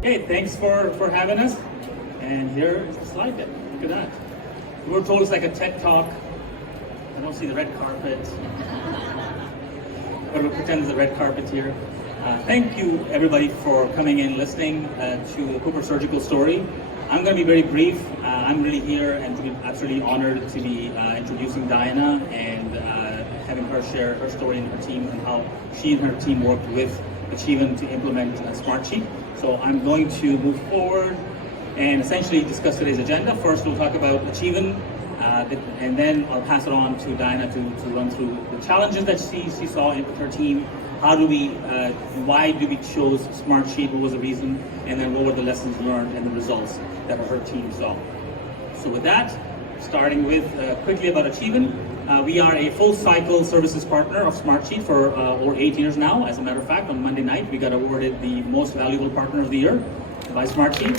Okay, thanks for having us. And here is the slide deck. Look at that. We're told it's like a TED Talk. I don't see the red carpet. But we'll pretend there's a red carpet here. Thank you, everybody, for coming in, listening to the Cooper Surgical story. I'm going to be very brief. I'm really here and to be absolutely honored to be introducing Diana and having her share her story and her team and how she and her team worked with Achievan to implement Smartsheet. So I'm going to move forward and essentially discuss today's agenda. First, we'll talk about Achievan, and then I'll pass it on to Diana to run through the challenges that she saw with her team. Why do we chose Smartsheet? What was the reason? And then what were the lessons learned and the results that her team saw? So with that, starting with quickly about Achievan. We are a full cycle services partner of Smartsheet for over 8 years now. As a matter of fact, on Monday night, we got awarded the most valuable partner of the year by Smartsheet.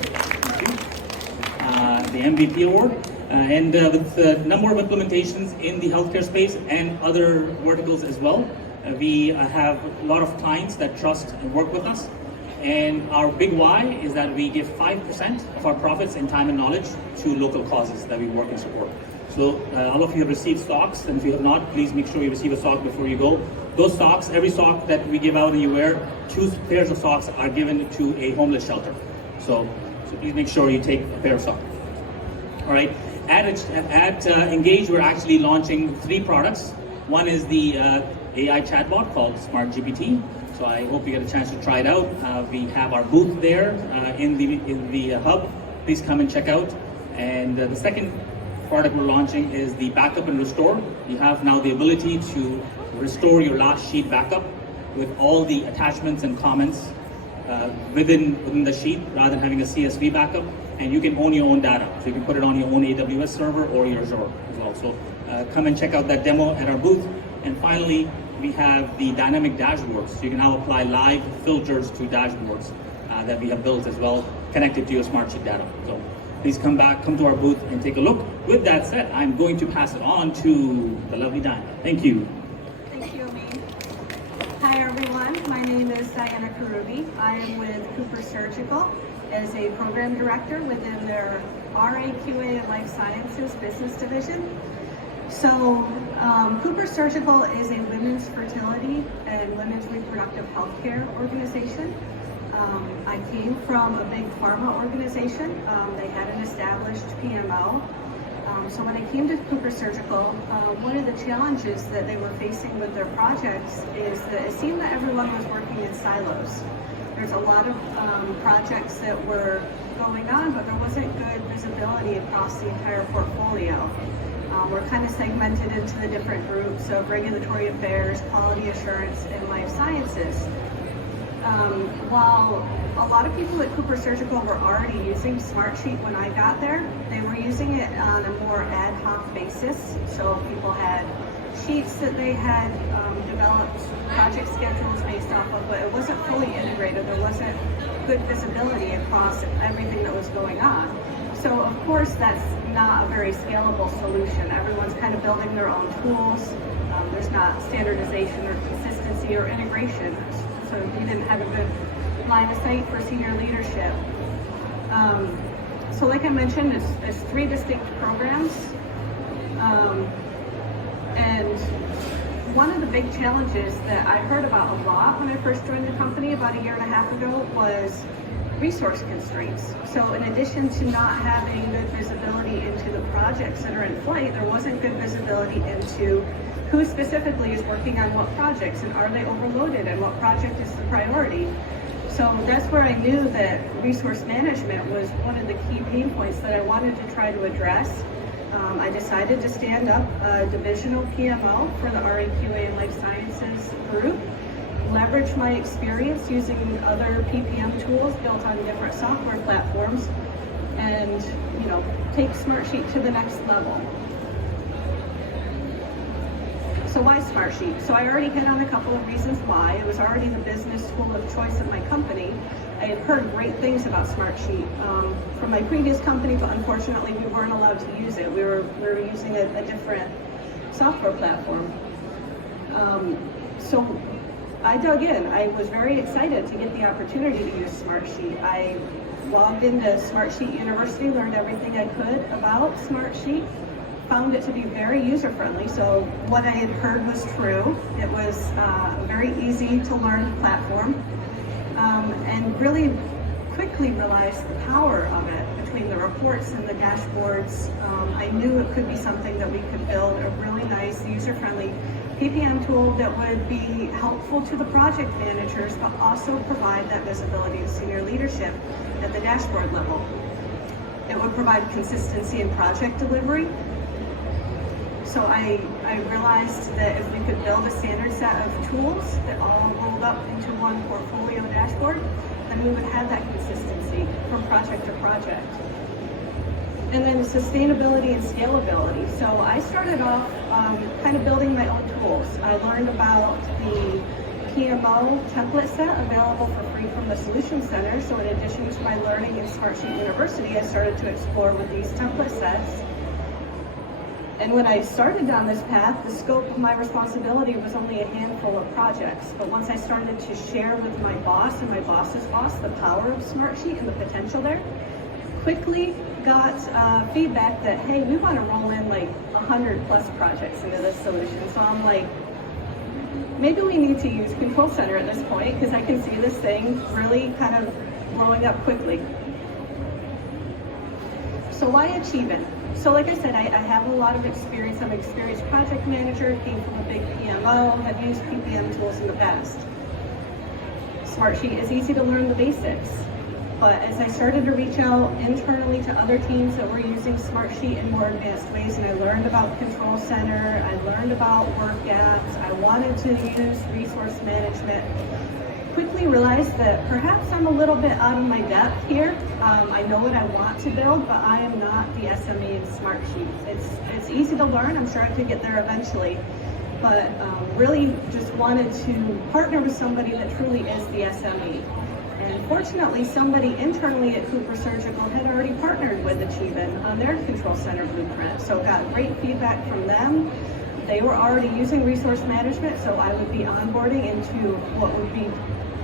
The MVP award. And with the number of implementations in the healthcare space and other verticals as well, we have a lot of clients that trust and work with us. And our big why is that we give 5% of our profits in time and knowledge to local causes that we work and support. So all of you have received socks, and if you have not, please make sure you receive a sock before you go. Those socks, every sock that we give out and you wear, 2 pairs of socks are given to a homeless shelter. So please make sure you take a pair of socks. All right, at Engage, we're actually launching 3 products. One is the AI chatbot called Smart GPT. So I hope you get a chance to try it out. We have our booth there in the hub. Please come and check out. And the second product we're launching is the backup and restore. You have now the ability to restore your last sheet backup with all the attachments and comments within the sheet rather than having a CSV backup. And you can own your own data. So you can put it on your own AWS server or your Azure as well. So come and check out that demo at our booth. And finally, we have the dynamic dashboards. So you can now apply live filters to dashboards that we have built as well, connected to your Smartsheet data. So please come to our booth and take a look. With that said, I'm going to pass it on to the lovely Diana. Thank you. Thank you, Amin. Hi, everyone. My name is Diana Carrube. I am with Cooper Surgical as a program director within their RAQA and Life Sciences business division. So Cooper Surgical is a women's fertility and women's reproductive health care organization. I came from a big pharma organization. They had an established PMO. So when I came to Cooper Surgical, one of the challenges that they were facing with their projects is that it seemed that everyone was working in silos. There's a lot of projects that were going on, but there wasn't good visibility across the entire portfolio. We're kind of segmented into the different groups of regulatory affairs, quality assurance, and life sciences. While a lot of people at Cooper Surgical were already using Smartsheet when I got there, they were using it on a more ad hoc basis. So people had sheets that they had developed, project schedules based off of, but it wasn't fully integrated. There wasn't good visibility across everything that was going on. So of course that's not a very scalable solution. Everyone's kind of building their own tools. There's not standardization or consistency or integration. So we didn't have a good line of sight for senior leadership. So like I mentioned, it's 3 distinct programs. And one of the big challenges that I heard about a lot when I first joined the company about 1.5 years ago was resource constraints. So in addition to not having good visibility into the projects that are in flight, there wasn't good visibility into who specifically is working on what projects and are they overloaded and what project is the priority. So that's where I knew that resource management was one of the key pain points that I wanted to try to address. I decided to stand up a divisional PMO for the RAQA and Life Sciences group, leverage my experience using other PPM tools built on different software platforms, and take Smartsheet to the next level. So why Smartsheet? So I already hit on a couple of reasons why. It was already the business school of choice at my company. I had heard great things about Smartsheet from my previous company, but unfortunately we weren't allowed to use it. We were using a different software platform. So I dug in. I was very excited to get the opportunity to use Smartsheet. I logged into Smartsheet University, learned everything I could about Smartsheet, found it to be very user-friendly. So what I had heard was true. It was a very easy to learn platform, and really quickly realized the power of it between the reports and the dashboards. I knew it could be something that we could build a really nice user-friendly PPM tool that would be helpful to the project managers, but also provide that visibility to senior leadership at the dashboard level. It would provide consistency in project delivery. So I realized that if we could build a standard set of tools that all rolled up into one portfolio dashboard, then we would have that consistency from project to project. And then sustainability and scalability. So I started off kind of building my own tools. I learned about the PMO template set available for free from the Solution Center. So in addition to my learning in Smartsheet University, I started to explore with these template sets. And when I started down this path, the scope of my responsibility was only a handful of projects. But once I started to share with my boss and my boss's boss the power of Smartsheet and the potential there, quickly got feedback that, hey, we want to roll in like 100 plus projects into this solution. So I'm like, maybe we need to use Control Center at this point, because I can see this thing really kind of blowing up quickly. So why Achievan? So like I said, I have a lot of experience. I'm an experienced project manager, came from a big PMO, have used PPM tools in the past. Smartsheet is easy to learn the basics. But as I started to reach out internally to other teams that were using Smartsheet in more advanced ways, and I learned about Control Center, I learned about work apps, I wanted to use resource management, quickly realized that perhaps I'm a little bit out of my depth here. I know what I want to build, but I am not the SME in Smartsheet. It's easy to learn. I'm sure I could get there eventually. But really just wanted to partner with somebody that truly is the SME. And fortunately, somebody internally at Cooper Surgical had already partnered with Achievan on their Control Center blueprint. So got great feedback from them. They were already using resource management, so I would be onboarding into what would be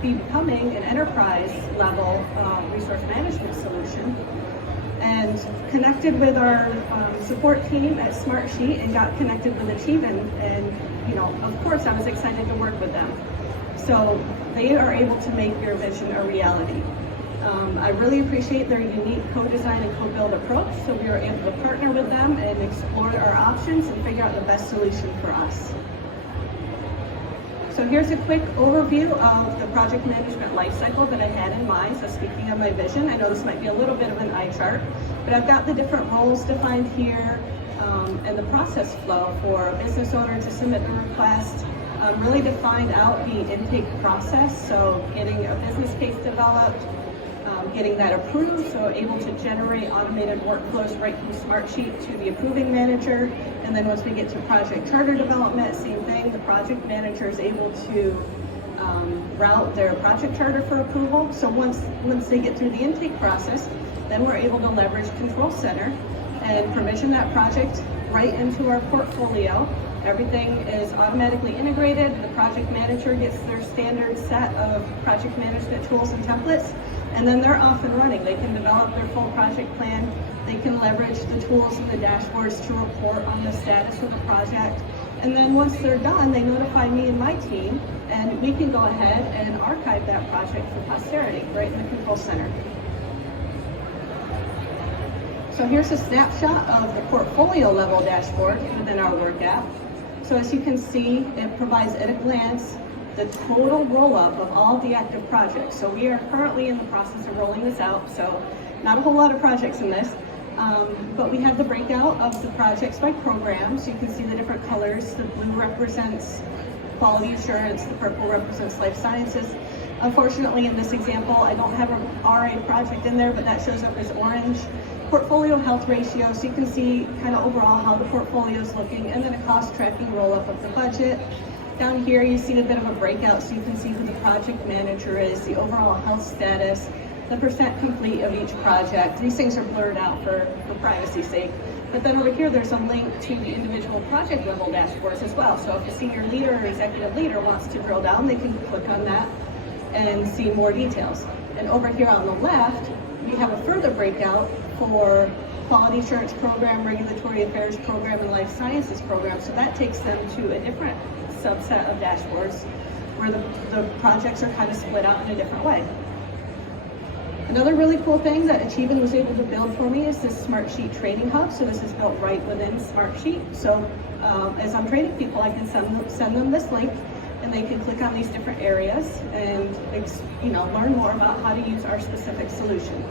becoming an enterprise level resource management solution. And connected with our support team at Smartsheet and got connected with Achievan. And, you know, of course I was excited to work with them. So they are able to make your vision a reality. I really appreciate their unique co-design and co-build approach, so we were able to partner with them and explore our options and figure out the best solution for us. So here's a quick overview of the project management lifecycle that I had in mind. So speaking of my vision, I know this might be a little bit of an eye chart, but I've got the different roles defined here and the process flow for a business owner to submit a request. Really defined out the intake process, so getting a business case developed, getting that approved, so able to generate automated workflows right from Smartsheet to the approving manager. And then once we get to project charter development, same thing, the project manager is able to route their project charter for approval. So once they get through the intake process, then we're able to leverage Control Center and provision that project right into our portfolio. Everything is automatically integrated. The project manager gets their standard set of project management tools and templates, and then they're off and running. They can develop their full project plan. They can leverage the tools and the dashboards to report on the status of the project. And then once they're done, they notify me and my team, and we can go ahead and archive that project for posterity right in the Control Center. So here's a snapshot of the portfolio level dashboard within our work app. So as you can see, it provides at a glance the total roll-up of all the active projects. So we are currently in the process of rolling this out, so not a whole lot of projects in this, but we have the breakout of the projects by program. So you can see the different colors. The blue represents quality assurance, the purple represents life sciences. Unfortunately, in this example, I don't have a RA project in there, but that shows up as orange. Portfolio health ratio, so you can see kind of overall how the portfolio is looking, and then a cost tracking roll-up of the budget. Down here you see a bit of a breakout, so you can see who the project manager is, the overall health status, the percent complete of each project. These things are blurred out for privacy's sake, But then over here, there's a link to the individual project level dashboards as well. So if a senior leader or executive leader wants to drill down, they can click on that and see more details. And over here on the left, we have a further breakout for quality assurance program, regulatory affairs program, and life sciences program. So that takes them to a different subset of dashboards where the projects are kind of split out in a different way. Another really cool thing that Achievan was able to build for me is this Smartsheet training hub. So this is built right within Smartsheet. So as I'm training people, I can send them this link, and they can click on these different areas and learn more about how to use our specific solution.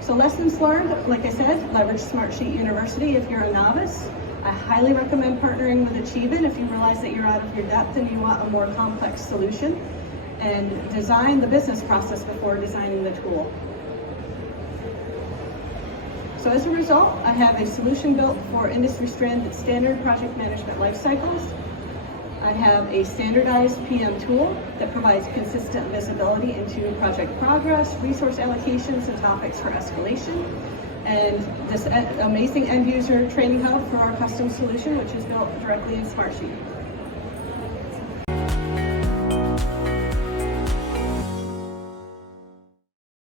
So lessons learned, like I said, leverage Smartsheet University if you're a novice. I highly recommend partnering with Achievan if you realize that you're out of your depth and you want a more complex solution. And design the business process before designing the tool. So as a result, I have a solution built for industry standard project management life cycles. I have a standardized PM tool that provides consistent visibility into project progress, resource allocations, and topics for escalation. And this amazing end user training hub for our custom solution, which is built directly in Smartsheet.